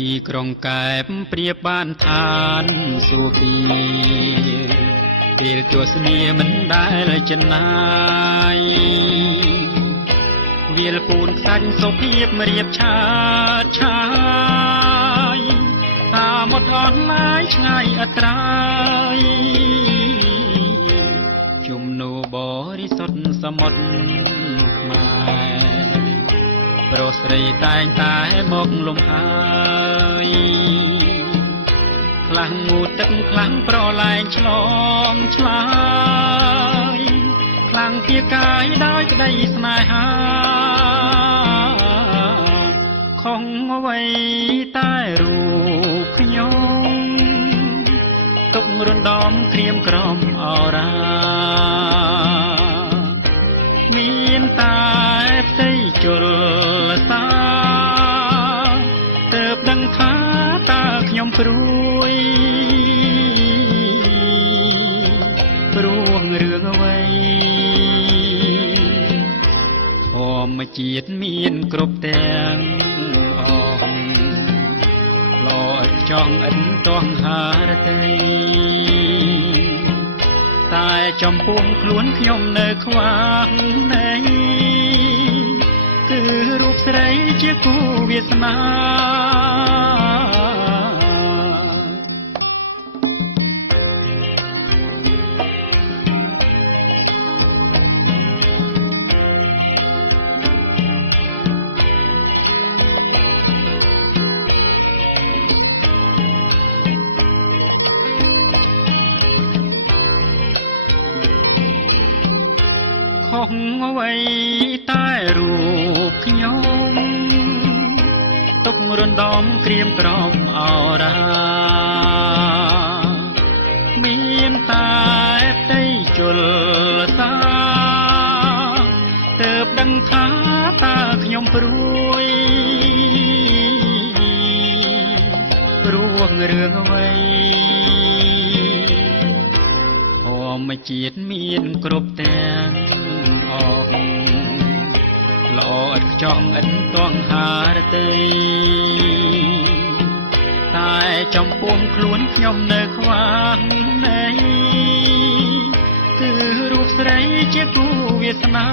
ទីក្រុងកែបព្រៀបបានឋានសួគ៌ពេលទស្សនាមិនដែលចំណាយវាលពូនខ្សាច់សុភាពរៀបឆាតឆាយតាមុតអនឡាយឆ្ងាយអត្រាយជំនោបរិសុទ្ធសមុទ្រខ្មែរប្រុសស្រីតែងតែមកលំហើយខ្លាំងងូតទឹកខ្លាំងប្រឡែងឆ្លងឆ្លើយខ្លាំងពីកាយដោយក្តីស្នេហាខំអ្វីតែរូបខ្ញុំទុករំដំក្រៀមក្រំអរាមានតែផ្ទៃជលសាទើបដឹងថាតើខ្ញុំព្រួយព្រោះរឿងអ្វីធម្មជាតិមានគ្រប់ទាំងអស់ល្អឥតខ្ចង់ឥតទាស់ហារតីតែចំពោះខ្លួនខ្ញុំនៅខ្វះនៃគឺរូបស្រីជាគូវាសនាខុសអ្វីតែរូបខ្ញុំទុករំដំក្រៀមក្រំអរាមានតែផ្ទៃជលសាទើបដឹងថាតើខ្ញុំព្រួយព្រោះរឿងអ្វីធម្មជាតិមានគ្រប់ទាំងអស់ល្អឥតខ្ចង់ឥតទាស់ហារតីតែចំពោះខ្លួនខ្ញុំនៅខ្វះនៃគឺរូបស្រីជាគូវាសនា